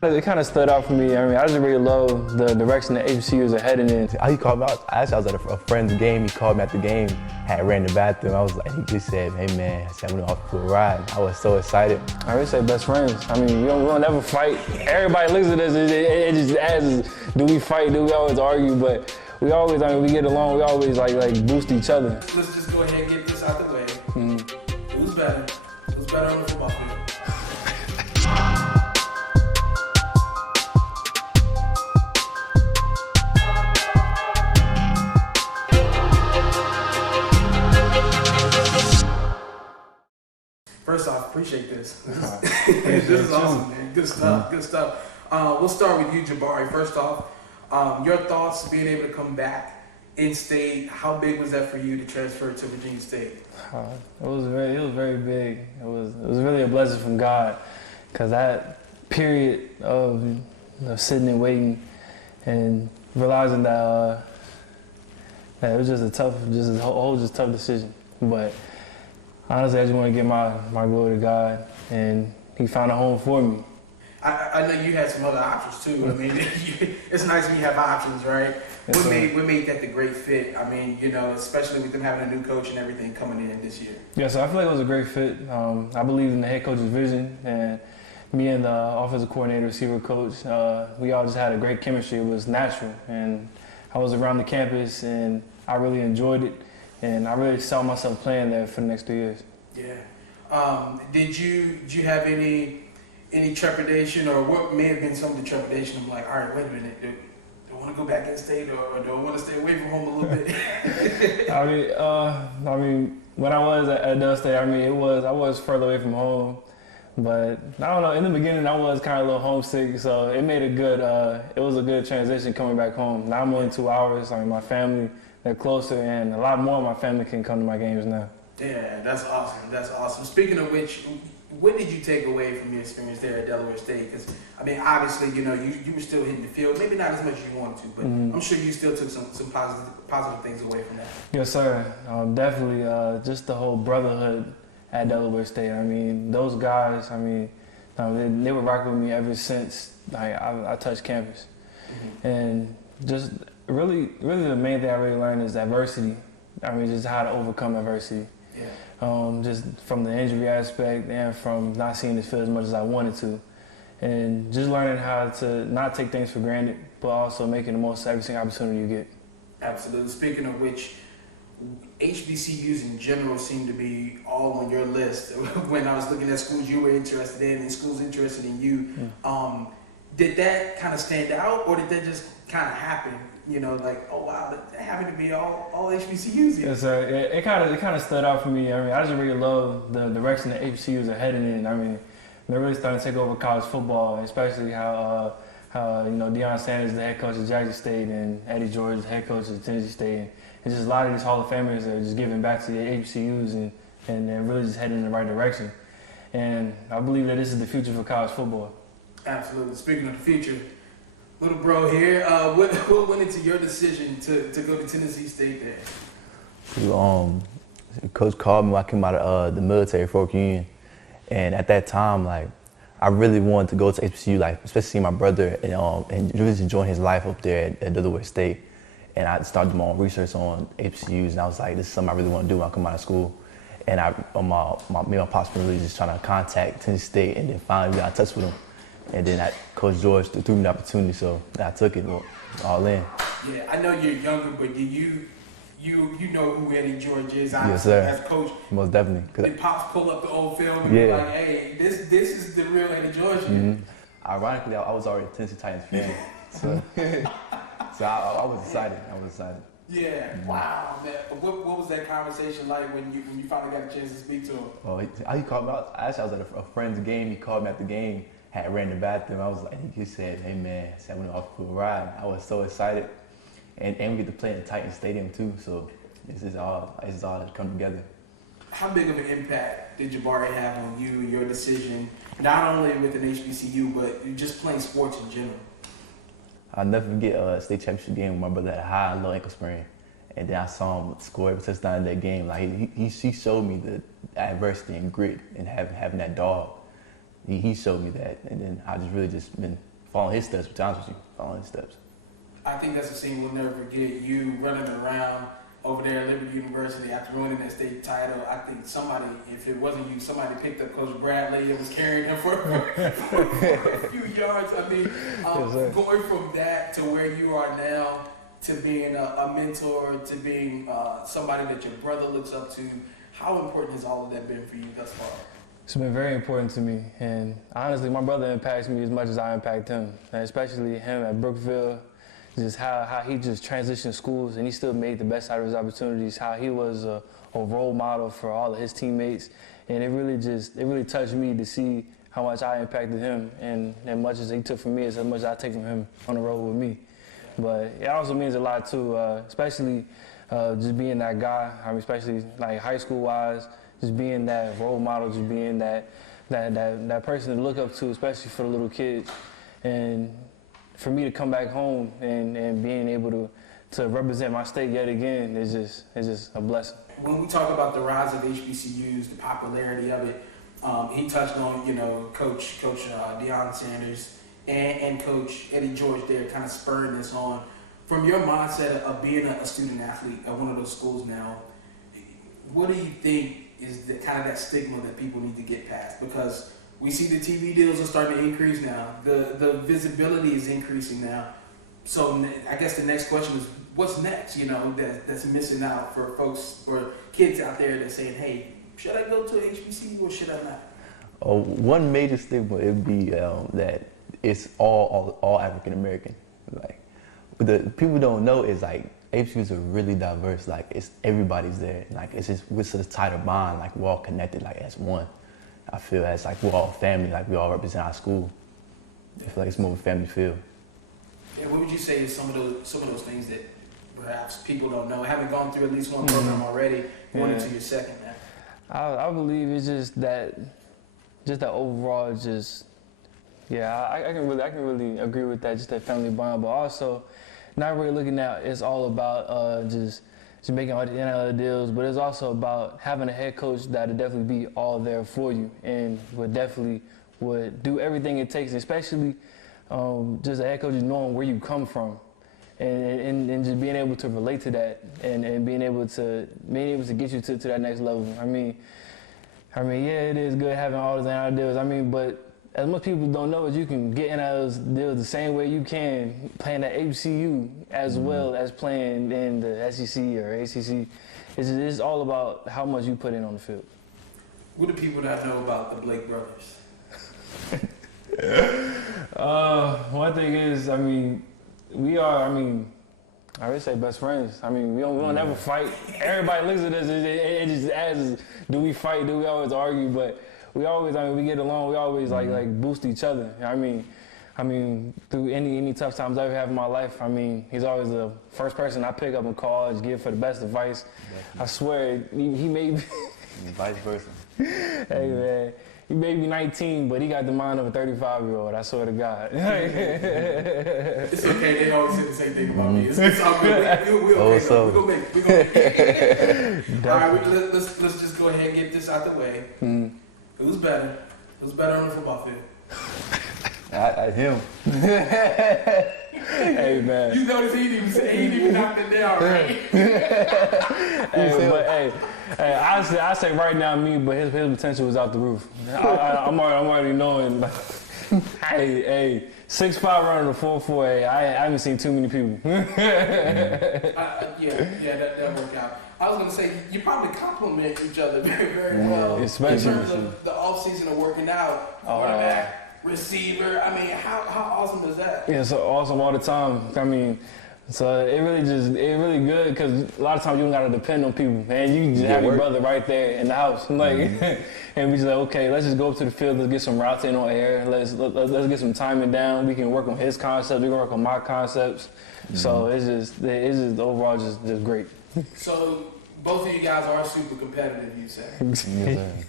It kind of stood out for me. I mean, I just really love the direction that HBCUs are heading in. He called me out. Actually, I was at a friend's game. He called me at the game, had ran in the bathroom. I was like, he just said, "Hey man," I said, "I'm going off for a ride." I was so excited. I always say best friends. I mean, we don't never fight. Everybody looks at us, it just asks, do we fight? Do we always argue? But we always, I mean, we get along. We always like boost each other. Let's just go ahead and get this out the way. Who's better? Who's better on the football field? First off, appreciate this. This is awesome, man. Good stuff, good stuff. We'll start with you, Jabari. First off, your thoughts being able to come back in state. How big was that for you to transfer to Virginia State? It was very big. It was really a blessing from God, because that period of sitting and waiting and realizing that it was just a tough decision. But honestly, I just want to give my glory to God, and He found a home for me. I know you had some other options too. I mean, it's nice when you have options, right? Yes, What made that the great fit? I mean, you know, especially with them having a new coach and everything coming in this year. Yeah, so I feel like it was a great fit. I believe in the head coach's vision, and me and the offensive coordinator, receiver coach, we all just had a great chemistry. It was natural, and I was around the campus, and I really enjoyed it. And I really saw myself playing there for the next 3 years. Yeah. Did you have any trepidation, or what may have been some of the trepidation of like, all right, wait a minute, do I want to go back in state, or do I want to stay away from home a little bit? I mean, when I was at Dell State, I was further away from home, but I don't know. In the beginning, I was kind of a little homesick, so it made it was a good transition coming back home. Now I'm only 2 hours. I mean, my family, they're closer, and a lot more of my family can come to my games now. Yeah, that's awesome. That's awesome. Speaking of which, what did you take away from your experience there at Delaware State? Because, I mean, obviously, you know, you were still hitting the field. Maybe not as much as you wanted to, but I'm sure you still took some positive things away from that. Yes, sir. Definitely just the whole brotherhood at Delaware State. I mean, those guys, I mean, they were rocking with me ever since I touched campus. And just really the main thing I really learned is adversity. I mean, just how to overcome adversity. Yeah. Just from the injury aspect and from not seeing this field as much as I wanted to. And just learning how to not take things for granted, but also making the most of every single opportunity you get. Absolutely. Speaking of which, HBCUs in general seem to be all on your list. When I was looking at schools you were interested in and schools interested in you, did that kind of stand out, or did that just kind of happen? You know, like, oh wow, that happened to be all HBCUs. Yes, sir. It kind of stood out for me. I mean, I just really love the direction that HBCUs are heading in. I mean, they're really starting to take over college football, especially how you know, Deion Sanders is the head coach of Jackson State, and Eddie George is the head coach of Tennessee State. And just a lot of these Hall of Famers are just giving back to the HBCUs, and they're really just heading in the right direction. And I believe that this is the future for college football. Absolutely. Speaking of the future, little bro here, what went into your decision to go to Tennessee State there? Coach called me when I came out of the military, Fort Union, and at that time, like, I really wanted to go to HBCU, like, especially see my brother and really enjoying his life up there at Delaware State. And I started my own research on HBCUs, and I was like, this is something I really want to do when I come out of school. And me and my pops were really just trying to contact Tennessee State, and then finally we got in touch with them. And then Coach George threw me the opportunity, so I took it all in. Yeah, I know you're younger, but you know who Eddie George is, yes, sir. As coach. Most definitely. Did Pops pull up the old film and be like, hey, this is the real Eddie George here? Ironically, I was already a Tennessee Titans fan, so I was excited. Yeah, wow, man. What was that conversation like when you finally got a chance to speak to him? Oh, he called me out. Actually, I was at a friend's game. He called me at the game, had ran in the bathroom. I was like, he said, hey man, I said, I went off for a ride. I was so excited. And we get to play in the Titans Stadium too, so this is all come together. How big of an impact did Jabari have on you, your decision, not only with an HBCU, but just playing sports in general? I'll never forget a state championship game when my brother had a high low ankle sprain. And then I saw him score every touchdown in that game. Like he showed me the adversity and grit and having that dog. he showed me that, and then I just really just been following his steps. To be honest with you, following his steps. I think that's a scene we'll never forget. You running around over there at Liberty University after winning that state title. I think somebody, if it wasn't you, somebody picked up Coach Bradley and was carrying him for a few yards. I mean, going from that to where you are now, to being a mentor, to being somebody that your brother looks up to, how important has all of that been for you thus far? It's been very important to me, and honestly, my brother impacts me as much as I impact him, and especially him at Brookville. Just how he just transitioned schools and he still made the best out of his opportunities, how he was a role model for all of his teammates. And it really touched me to see how much I impacted him, and as much as he took from me is as much as I take from him on the road with me. But it also means a lot too, especially just being that guy, I mean, especially like high school wise, just being that role model, just being that person to look up to, especially for the little kids. And for me to come back home and being able to represent my state yet again is just a blessing. When we talk about the rise of HBCUs, the popularity of it, he touched on, Coach Deion Sanders and Coach Eddie George there kind of spurring this on. From your mindset of being a student athlete at one of those schools now, what do you think is the kind of that stigma that people need to get past? Because we see the TV deals are starting to increase now. The visibility is increasing now. So I guess the next question is, what's next? That's missing out for folks or kids out there that's saying, hey, should I go to HBCU or should I not? One major stigma would be that it's all African American. Like, the people don't know is like HBCUs are really diverse. Like, it's everybody's there. Like, it's a tighter bond. Like, we're all connected like as one. I feel as like we're all family, like we all represent our school. I feel like it's more of a family feel. Yeah, what would you say is some of those things that perhaps people don't know, haven't gone through at least one program already, going into your second now? I believe it's just that overall, I can really agree with that, just that family bond, but also not really looking at it's all about just making all the NIL deals, but it's also about having a head coach that would definitely be all there for you and would do everything it takes, especially just a head coach knowing where you come from and just being able to relate to that and being able to get you to that next level. I mean, yeah, it is good having all those NIL deals. But as most people don't know, is you can get NIL deals the same way you can playing at HBCU as well as playing in the SEC or ACC. It's all about how much you put in on the field. What do people not know about the Blake brothers? One thing is, we are, I would say best friends. We don't ever fight. Everybody looks at us and it just asks, do we fight? Do we always argue? But we always, we get along. We always like boost each other. Through any tough times I ever have in my life, he's always the first person I pick up and call and give for the best advice. Definitely. I swear, he may be. Vice versa. Hey, man. He may be 19, but he got the mind of a 35-year-old. I swear to God. It's okay. They always say the same thing about me. It's all good. We're okay. We're gonna make it. All right, let's just go ahead and get this out the way. Who's better? Who's better on the football field? Him. Hey, man. You notice he didn't even knock it down, right? I say right now but his potential was out the roof. I'm already knowing. Hey, 6'5" running a 4.4. I haven't seen too many people. That worked out. I was gonna say you probably complement each other very, very well. Especially in terms of the off season of working out, quarterback, receiver. How awesome is that? Yeah, so awesome all the time. So it really good because a lot of times you don't gotta depend on people, man. You just have your brother right there in the house, and we just like, okay, let's just go up to the field, let's get some routes in on air, let's get some timing down. We can work on his concepts, we can work on my concepts. So it's just overall just great. So both of you guys are super competitive, you say.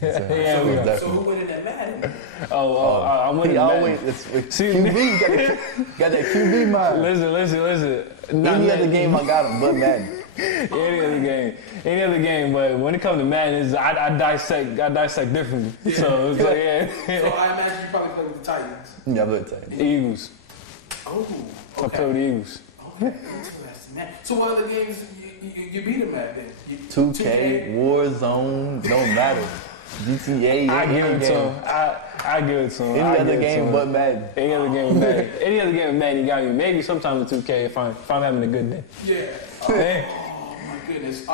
Yeah, so who winning that Madden? I'm winning Madden. QB, got that QB mind. Listen. Any other game I got him, but Madden. Any other game. But when it comes to Madden, I dissect differently. Yeah. So it's like, yeah. So I imagine you probably play with the Titans. Yeah, I play with Titans. Eagles. Oh, I play with the Eagles. Okay, interesting, man. So what other games you beat them at then? 2K, Warzone, don't matter. GTA, I give it to game. him. I give it to him. Any other game but Madden. Any other game with Madden. Any other game with Madden, you got me. Maybe sometimes the 2K if I'm having a good day. Yeah. Oh my goodness.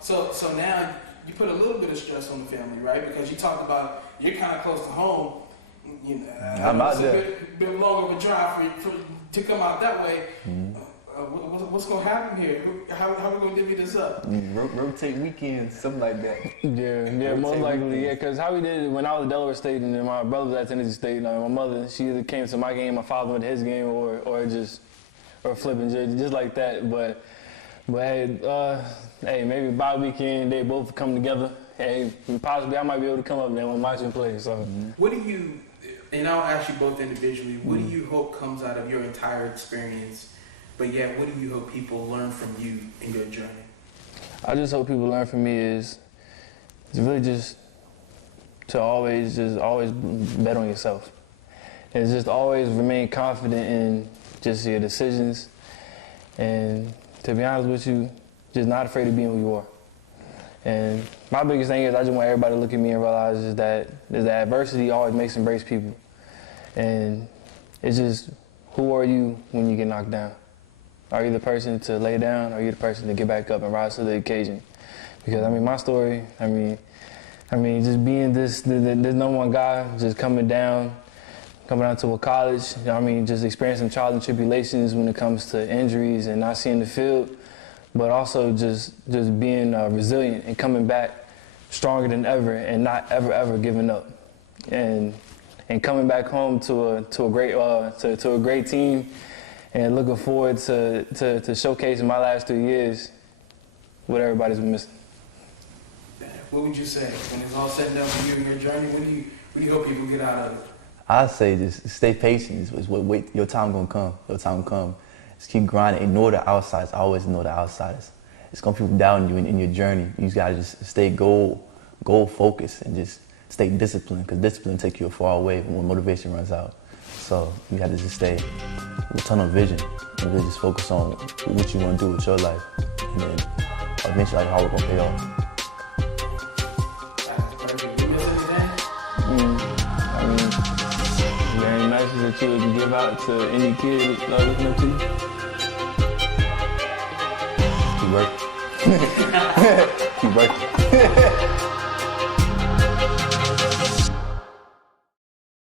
So now you put a little bit of stress on the family, right? Because you talk about you're kind of close to home. You know, I'm out there. It's a bit long of a drive for to come out that way. What's gonna happen here? How are we gonna divvy this up? Rotate weekends, something like that. Yeah, most likely, yeah. Because how we did it when I was at Delaware State and then my brother was at Tennessee State. My mother, she either came to my game, my father went to his game, or flipping just like that. But hey, maybe by weekend they both come together. Hey, possibly I might be able to come up there and watch him play. So, what do you? And I'll ask you both individually. What do you hope comes out of your entire experience? But yeah, what do you hope people learn from you in your journey? I just hope people learn from me is really just to always bet on yourself. And just always remain confident in just your decisions. And to be honest with you, just not afraid of being who you are. And my biggest thing is I just want everybody to look at me and realize is that adversity always makes and breaks people. And it's just, who are you when you get knocked down? Are you the person to lay down, or are you the person to get back up and rise to the occasion? Because my story, just being this number one guy, just coming down to a college, just experiencing trials and tribulations when it comes to injuries and not seeing the field, but also just being resilient and coming back stronger than ever and not ever giving up, and coming back home to a great team. And looking forward to showcasing my last 2 years, what everybody's been missing. What would you say when it's all said and done for you and your journey? What do you hope people get out of it? I say just stay patient. Is what your time gonna come. Your time will come. Just keep grinding. Ignore the outsiders. Always ignore the outsiders. It's gonna people down you in your journey. You just gotta just stay goal focused and just stay disciplined. Because discipline takes you a far away when motivation runs out. So you gotta just stay with tunnel vision and really just focus on what you want to do with your life, and then eventually like, hard work gonna pay off. You miss anything? Very nice that you would give out to any kid listening up to you. Keep working. Keep working.